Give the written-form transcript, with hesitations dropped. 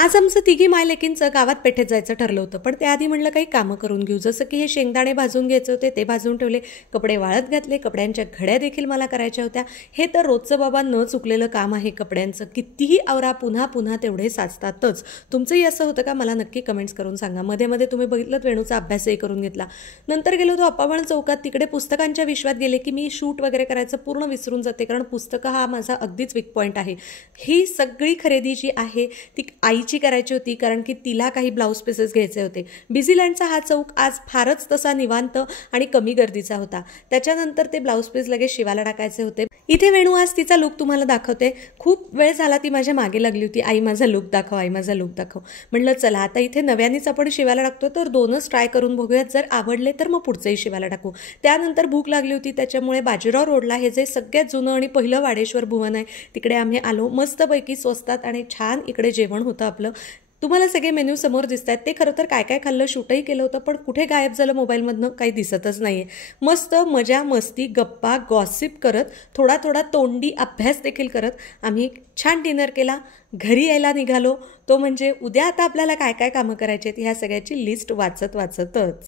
आज आमचं तिघी मायलेकींचं गावात पेठेत जायचं ठरलं होतं, पण त्याआधी म्हणलं काही कामं करून घेऊ. जसं की हे शेंगदाणे भाजून घ्यायचे होते, ते भाजून ठेवले. कपडे वाळत घातले, कपड्यांच्या घड्या देखील मला करायच्या होत्या. हे तर रोजचं बाबा न चुकलेलं काम आहे कपड्यांचं. कितीही आवरा, पुन्हा पुन्हा तेवढे साचतातच. तुमचंही असं होतं का? मला नक्की कमेंट्स करून सांगा. मध्ये मध्ये तुम्ही बघितलं वेणूचा अभ्यासही करून घेतला. नंतर गेलो होतो अप्पाबळ चौकात. तिकडे पुस्तकांच्या विश्वात गेले की मी शूट वगैरे करायचं पूर्ण विसरून जाते, कारण पुस्तकं हा माझा अगदीच वीक पॉईंट आहे. ही सगळी खरेदी जी आहे ती आईची करायची होती, कारण की तिला काही ब्लाऊज पीसेस घ्यायचे होते. बिझीलँडचा हा चौक आज फारच तसा निवांत आणि कमी गर्दीचा होता. त्याच्यानंतर ते ब्लाऊज पीस लगेच शिवायला टाकायचे होते. इथे वेणू आज तिचा लुक तुम्हाला दाखवते. खूप वेळ झाला ती माझ्या मागे लागली होती, आई माझा लुक दाखव, आई माझा लुक दाखव. म्हणलं चला आता इथे नव्यानेच आपण शिवायला टाकतो, तर दोनच ट्राय करून बघूयात. जर आवडले तर मग पुढचंही शिवायला टाकू. त्यानंतर भूक लागली होती, त्याच्यामुळे बाजीराव रोडला हे जे सगळ्यात जुनं आणि पहिलं वाडेश्वर भुवन आहे तिकडे आम्ही आलो. मस्तपैकी स्वस्तात आणि छान इकडे जेवण होतं आपलं. तुम्हाला सगळे मेन्यू समोर दिसत आहेत. ते खरं तर काय काय खाल्लं शूटही केलं होतं, पण कुठे गायब झालं मोबाईलमधनं काही दिसतच नाहीये. मस्त मजा मस्ती गप्पा गॉसिप करत, थोडा थोडा तोंडी अभ्यास देखील करत आम्ही छान डिनर केला. घरी यायला निघालो, तो म्हणजे उद्या आता आपल्याला काय काय कामं करायची आहेत ह्या सगळ्याची लिस्ट वाचतच.